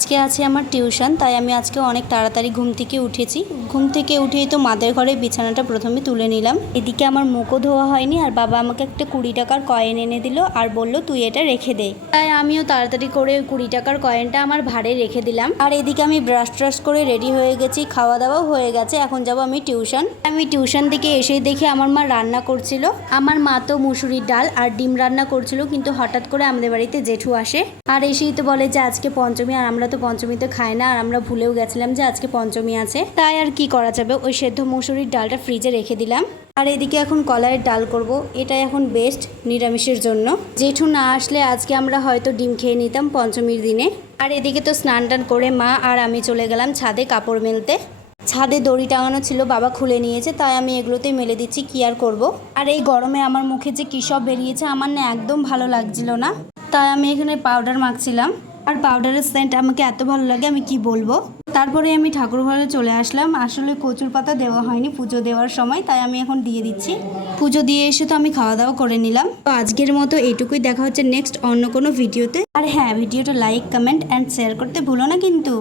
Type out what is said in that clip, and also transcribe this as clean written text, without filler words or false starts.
আজকে আছে আমার টিউশন, তাই আমি আজকে অনেক তাড়াতাড়ি ঘুম থেকে উঠেছি। ঘুম থেকে উঠেই তো মাদের ঘরে বিছানাটা প্রথমে তুলে নিলাম। এদিকে আমার মুখও ধোয়া হয়নি, আর বাবা আমাকে একটা 20 টাকার কয়েন এনে দিল আর বলল তুই এটা রেখে দে। তাই আমিও তাড়াতাড়ি করে 20 টাকার কয়েনটা আমার ভাড়ে রেখে দিলাম। আর এদিকে আমি ব্রাশ ট্রাশ করে রেডি হয়ে গেছি, খাওয়া দাওয়াও হয়ে গেছে। এখন যাব আমি টিউশন। আমি টিউশন থেকে এসেই দেখি আমার মা রান্না করছিল। আমার মা তো মুসুরির ডাল আর ডিম রান্না করছিল, কিন্তু হঠাৎ করে আমাদের বাড়িতে জেঠু আসে আর এসেই তো বলে যে আজকে পঞ্চমী, আর আমরা তো পঞ্চমীতে খাই না, আর আমরা ভুলেও গেছিলাম যে আজকে পঞ্চমী আছে। তাই আর কি করা যাবে, ওই সেদ্ধ মুসুরির ডালটা ফ্রিজে রেখে দিলাম। আর এদিকে এখন কলাইয়ের ডাল করব, এটাই এখন বেস্ট নিরামিষের জন্য। জেঠু না আসলে আজকে আমরা হয়তো ডিম খেয়ে নিতাম পঞ্চমীর দিনে। আর এদিকে তো স্নান টান করে মা আর আমি চলে গেলাম ছাদে কাপড় মেলতে। ছাদে দড়ি টাঙানো ছিল, বাবা খুলে নিয়েছে, তাই আমি এগুলোতেই মেলে দিচ্ছি, কি আর করব। আর এই গরমে আমার মুখে যে কী সব বেরিয়েছে আমার না একদম ভালো লাগছিল না, তাই আমি এখানে পাউডার মাখছিলাম। আর পাউডারের সেন্ট আমাকে এত ভালো লাগে আমি কি বলবো। তারপরে আমি ঠাকুর ঘরে চলে আসলাম। আসলে কচুর পাতা দেওয়া হয়নি পুজো দেওয়ার সময়, তাই আমি এখন দিয়ে দিচ্ছি। পুজো দিয়ে এসে তো আমি খাওয়া দাওয়া করে নিলাম। তো আজকের মতো এটুকুই, দেখা হচ্ছে নেক্সট অন্য কোনো ভিডিওতে। আর হ্যাঁ, ভিডিওটা লাইক কমেন্ট অ্যান্ড শেয়ার করতে ভুলো না কিন্তু।